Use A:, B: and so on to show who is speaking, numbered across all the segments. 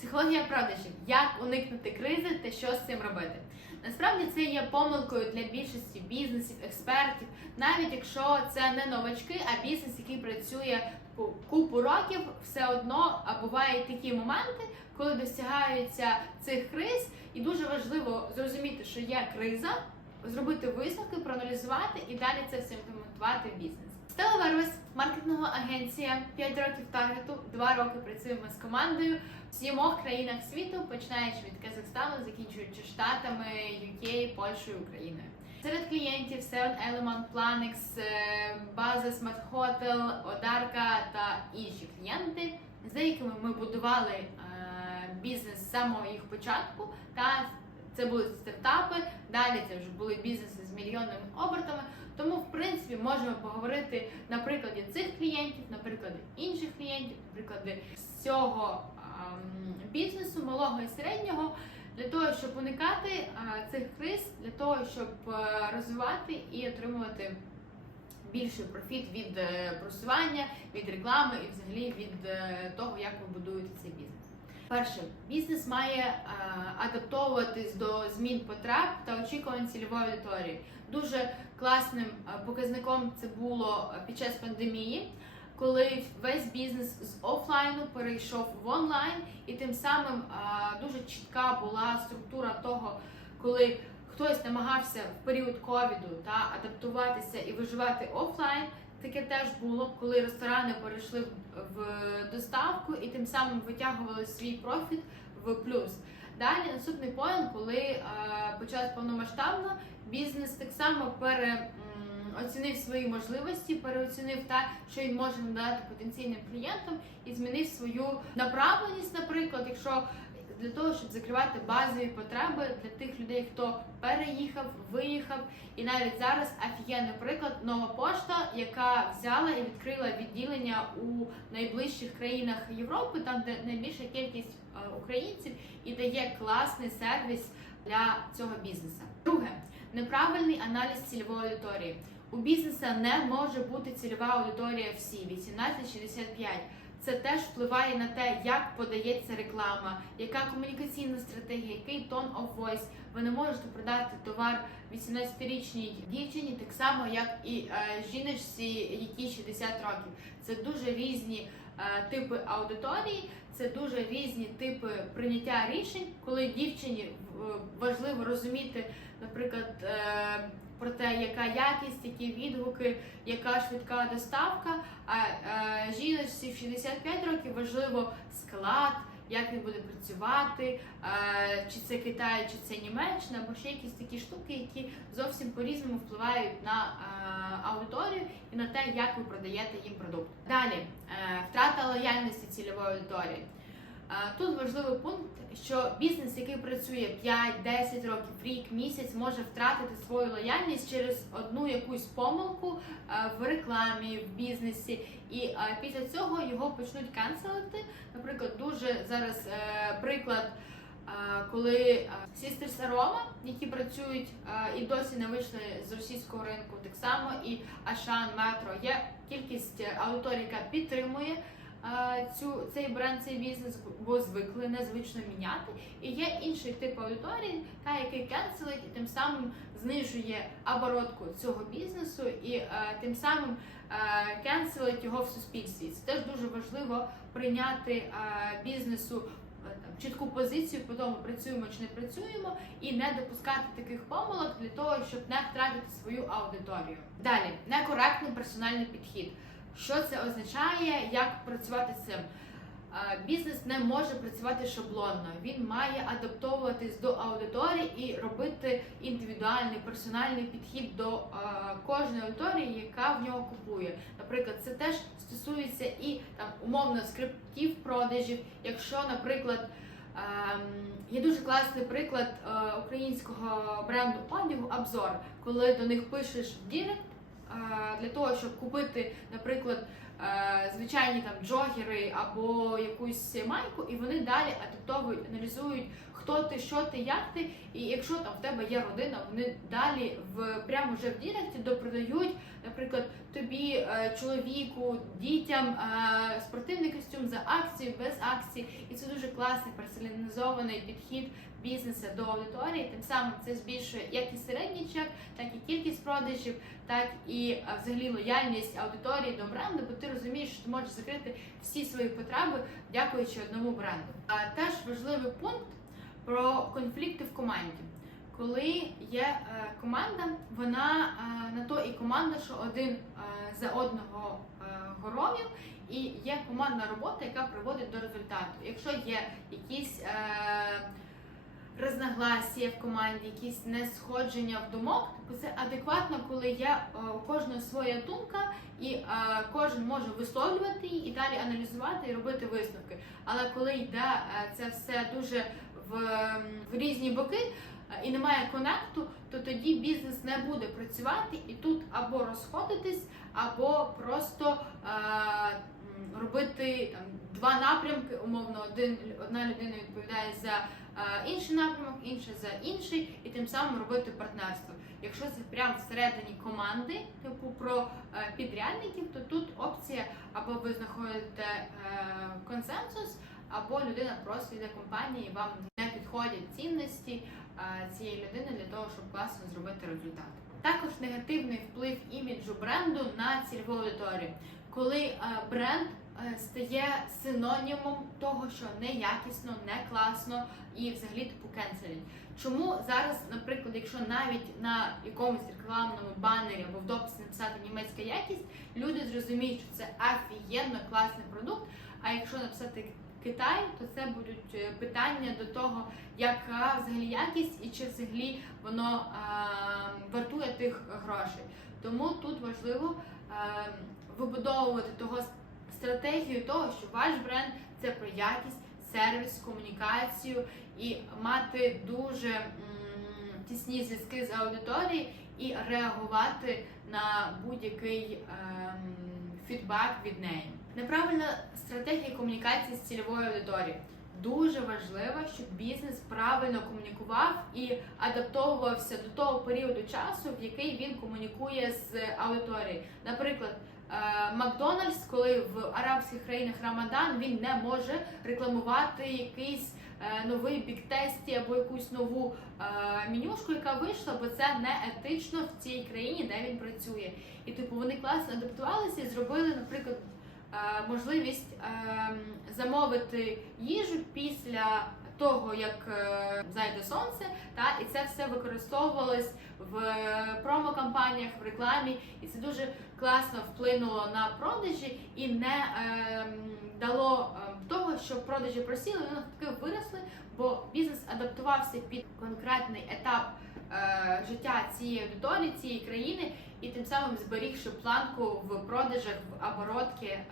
A: Психологія продажів. Як уникнути кризи та що з цим робити? Насправді це є помилкою для більшості бізнесів, експертів, навіть якщо це не новачки, а бізнес, який працює купу років, все одно а бувають такі моменти, коли досягаються цих криз, і дуже важливо зрозуміти, що є криза, зробити висновки, проаналізувати і далі це все імплементувати в бізнес. Стела Вервес, маркетингова агенція, 5 років таргету, 2 роки працюємо з командою в сімох країнах світу, починаючи від Казахстану, закінчуючи Штатами, UK, Польщею, Україною. Серед клієнтів Seven Element, Planix, е, база Smart Hotel, Одарка та інші клієнти, з деякими ми будували е, бізнес з самого їх початку. Та це були стартапи, далі це вже були бізнеси з мільйонними обертами. Тому, в принципі, можемо поговорити на прикладі цих клієнтів, на прикладі інших клієнтів, на прикладі всього ем, бізнесу, малого і середнього, для того, щоб уникати е, цих криз, для того, щоб е, розвивати і отримувати більший профіт від е, просування, від реклами і взагалі від того, як ви будуєте цей бізнес. Перше, бізнес має адаптовуватись до змін потреб та очікувань цільової аудиторії. Дуже класним е, показником це було е, під час пандемії, коли весь бізнес з офлайну перейшов в онлайн, і тим самим е, дуже чітка була структура того, коли хтось намагався в період ковіду та адаптуватися і виживати офлайн. Таке теж було, коли ресторани перейшли в доставку і тим самим витягували свій профіт в плюс. Далі наступний поінт, коли почалось повномасштабно, бізнес так само пере, м, оцінив свої можливості, переоцінив те, що він може надати потенційним клієнтам, і змінив свою направленість, наприклад, якщо для того, щоб закривати базові потреби для тих людей, хто переїхав, виїхав, і навіть зараз офігенний приклад нова пошта, яка взяла і відкрила відділення у найближчих країнах Європи, там де найбільша кількість е, українців, і дає класний сервіс для цього бізнесу. Друге, неправильний аналіз цільової аудиторії. У бізнеса не може бути цільова аудиторія всі 18-65. Це теж впливає на те, як подається реклама, яка комунікаційна стратегія, який тон of voice. Ви не можете продати товар 18-річній дівчині, так само як і е, жіночці, якій 60 років. Це дуже різні е, типи аудиторії, це дуже різні типи прийняття рішень, коли дівчині важливо розуміти, наприклад. Е, про те, яка якість, які відгуки, яка швидка доставка. А е, жіночці в 65 років важливо склад, як він буде працювати, е, чи це Китай, чи це Німеччина, або ще якісь такі штуки, які зовсім по-різному впливають на аудиторію і на те, як ви продаєте їм продукт. Далі втрата лояльності цільової аудиторії. Тут важливий пункт, що бізнес, який працює 5-10 років, рік, місяць, може втратити свою лояльність через одну якусь помилку е, в рекламі, в бізнесі, і е, після цього його почнуть канцелити. Наприклад, дуже зараз е, приклад. Коли Sisters Aroma, які працюють і досі не вийшли з російського ринку, так само і Ашан, Метро, є кількість аудиторії, яка підтримує цю цей бренд, цей бізнес, бо звикли незвично міняти. І є інший тип аудиторії, та який кенселить і тим самим знижує оборотку цього бізнесу, і е, тим самим е, кенселить його в суспільстві. Це теж дуже важливо прийняти е, бізнесу. е, там, Чітку позицію по тому, працюємо чи не працюємо, і не допускати таких помилок для того, щоб не втратити свою аудиторію. Далі некоректний персональний підхід. Що це означає, як працювати з цим? Е, Бізнес не може працювати шаблонно. Він має адаптовуватись до аудиторії і робити індивідуальний персональний підхід до е, кожної аудиторії, яка в нього купує. Наприклад, це теж стосується і там умовно скриптів продажів. Якщо, наприклад, ем, є дуже класний приклад е, українського бренду одягу Обзор, коли до них пишеш в Дірект, для того, щоб купити, наприклад, звичайні там джогери або якусь майку, і вони далі адаптовують, аналізують, хто ти, що ти, як ти. І якщо там в тебе є родина, вони далі в прямо вже в Діректі допродають, наприклад, тобі, е, чоловіку, дітям е, спортивний костюм за акцію, без акції. І це дуже класний персоналізований підхід бізнесу до аудиторії. Тим самим це збільшує як і середній чек, так і кількість продажів, так і е, взагалі лояльність аудиторії до бренду, бо ти розумієш, що ти можеш закрити всі свої потреби, дякуючи одному бренду. А теж важливий пункт про конфлікти в команді. Коли є е, команда, вона е, на то і команда, що один е, за одного е, горовів, і є командна робота, яка приводить до результату. Якщо є якісь е, розногласія в команді, якісь несходження в думок, то це адекватно, коли є е, у кожного своя думка, і е, кожен може висловлювати її і далі аналізувати і робити висновки. Але коли йде е, це все дуже в, в різні боки і немає конекту, то тоді бізнес не буде працювати, і тут або розходитись, або просто е, робити там два напрямки. Умовно, один одна людина відповідає за інший напрямок, інша за інший, і тим самим робити партнерство. Якщо це прямо всередині команди, типу про е, підрядників, то тут опція або ви знаходите е, консенсус, або людина просто йде компанії, і вам не підходять цінності е, цієї людини для того, щоб класно зробити результат. Також негативний вплив іміджу бренду на цільову аудиторію, коли е, бренд е, стає синонімом того, що неякісно, не класно і взагалі типу кенселінг. Чому зараз, наприклад, якщо навіть на якомусь рекламному банері або в дописі написати німецька якість, люди зрозуміють, що це офігенно класний продукт. А якщо написати Китай, то це будуть е, питання до того, яка взагалі якість і чи взагалі воно е, вартує тих грошей. Тому тут важливо е, вибудовувати того стратегію того, що ваш бренд це про якість, сервіс, комунікацію і мати дуже тісні зв'язки з аудиторією і реагувати на будь-який ем, фідбек від неї. Неправильна стратегія комунікації з цільовою аудиторією. Дуже важливо, щоб бізнес правильно комунікував і адаптовувався до того періоду часу, в який він комунікує з аудиторією. Наприклад, е, Макдональдс, коли в арабських країнах Рамадан, він не може рекламувати якийсь е, новий біктесті або якусь нову е, менюшку, яка вийшла, бо це не етично в цій країні, де він працює. І типу вони класно адаптувалися і зробили, наприклад, можливість е, замовити їжу після того, як е, зайде сонце, та і це все використовувалось в промокампаніях, в рекламі, і це дуже класно вплинуло на продажі і не е, дало е, того, що продажі просіли, вони навпаки виросли, бо бізнес адаптувався під конкретний етап е, життя цієї аудиторії, цієї країни, і тим самим зберігши планку в продажах в оборотки е,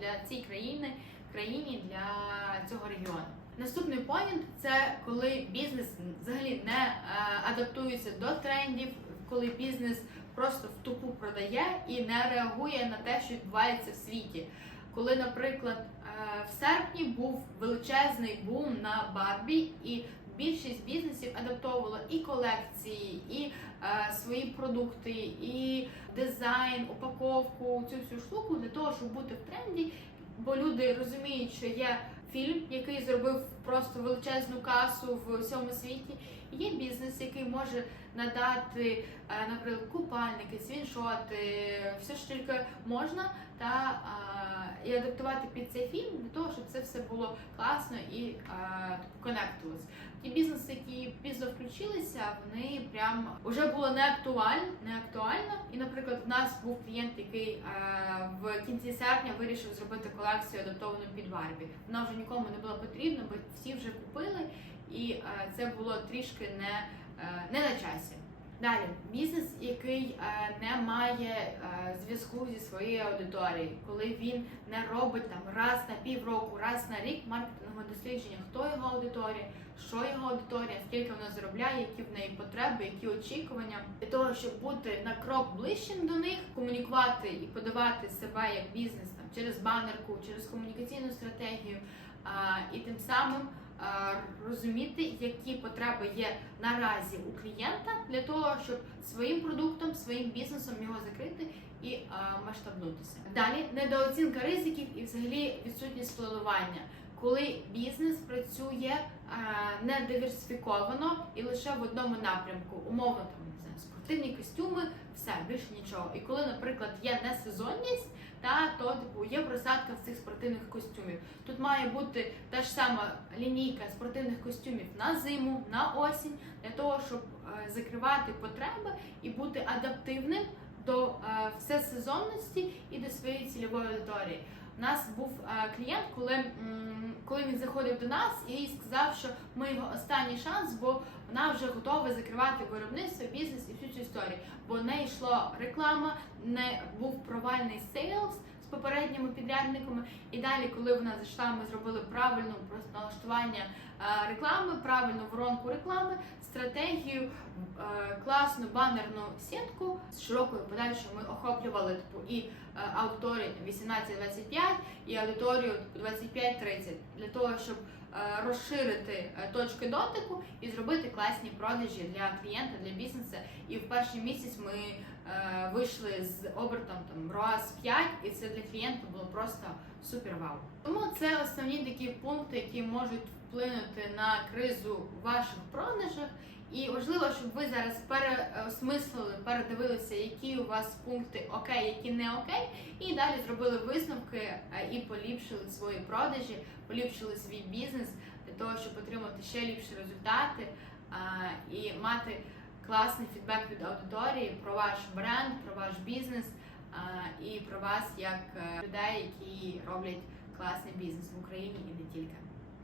A: для цієї країни, країні для цього регіону. Наступний поінт це коли бізнес взагалі не е, адаптується до трендів, коли бізнес просто в тупу продає і не реагує на те, що відбувається в світі. Коли, наприклад, е, в серпні був величезний бум на Барбі, і більшість бізнесів адаптовувала і колекції, і е, свої продукти, і дизайн, упаковку, цю всю штуку для того, щоб бути в тренді. Бо люди розуміють, що є фільм, який зробив просто величезну касу в усьому світі. Є бізнес, який може надати, е, наприклад, купальники, свіншоти, все що тільки можна, та і адаптувати під цей фільм для того, щоб це все було класно і типу. Ті бізнеси, які пізно включилися, вони прям вже було не актуально, не актуально. І, наприклад, в нас був клієнт, який в кінці серпня вирішив зробити колекцію адаптовану під Барбі. Вона вже нікому не була потрібна, бо всі вже купили, і це було трішки не, не на часі. Далі. Бізнес, який е, не має е, зв'язку зі своєю аудиторією, коли він не робить там раз на півроку, раз на рік маркетингове дослідження, хто його аудиторія, що його аудиторія, скільки вона заробляє, які в неї потреби, які очікування. Для того, щоб бути на крок ближчим до них, комунікувати і подавати себе як бізнес там через банерку, через комунікаційну стратегію, і тим самим розуміти, які потреби є наразі у клієнта для того, щоб своїм продуктом, своїм бізнесом його закрити і масштабнутися. Далі недооцінка ризиків і взагалі відсутність планування. Коли бізнес працює а, не диверсифіковано і лише в одному напрямку, умовно спортивні костюми, все більше нічого. І коли, наприклад, є несезонність, та то типу є просадка в цих спортивних костюмів. Тут має бути та ж сама лінійка спортивних костюмів на зиму, на осінь, для того, щоб е, закривати потреби і бути адаптивним до е, всесезонності і до своєї цільової аудиторії. У нас був е, клієнт, коли, коли він заходив до нас і сказав, що ми його останній шанс, бо вона вже готова закривати виробництво, бізнес і всю цю історію. Бо не йшла реклама, не був провальний сейлс з попередніми підрядниками. І далі, коли вона зайшла, ми зробили правильну просто налаштування е, реклами, правильну воронку реклами, стратегію, е, класну банерну сітку з широкою подальшою ми охоплювали типу і е, аудиторію 18-25 і аудиторію типу, 25-30 для того, щоб розширити е, точки дотику і зробити класні продажі для клієнта, для бізнесу. І в перший місяць ми е, вийшли з обертом там раз 5, і це для клієнта було просто супер вау. Тому це основні такі пункти, які можуть вплинути на кризу ваших продажах. І важливо, щоб ви зараз переосмислили, передивилися, які у вас пункти окей, які не окей, і далі зробили висновки е, і поліпшили свої продажі, поліпшили свій бізнес для того, щоб отримати ще ліпші результати і мати класний фідбек від аудиторії про ваш бренд, про ваш бізнес і про вас як е, людей, які роблять класний бізнес в Україні і не тільки.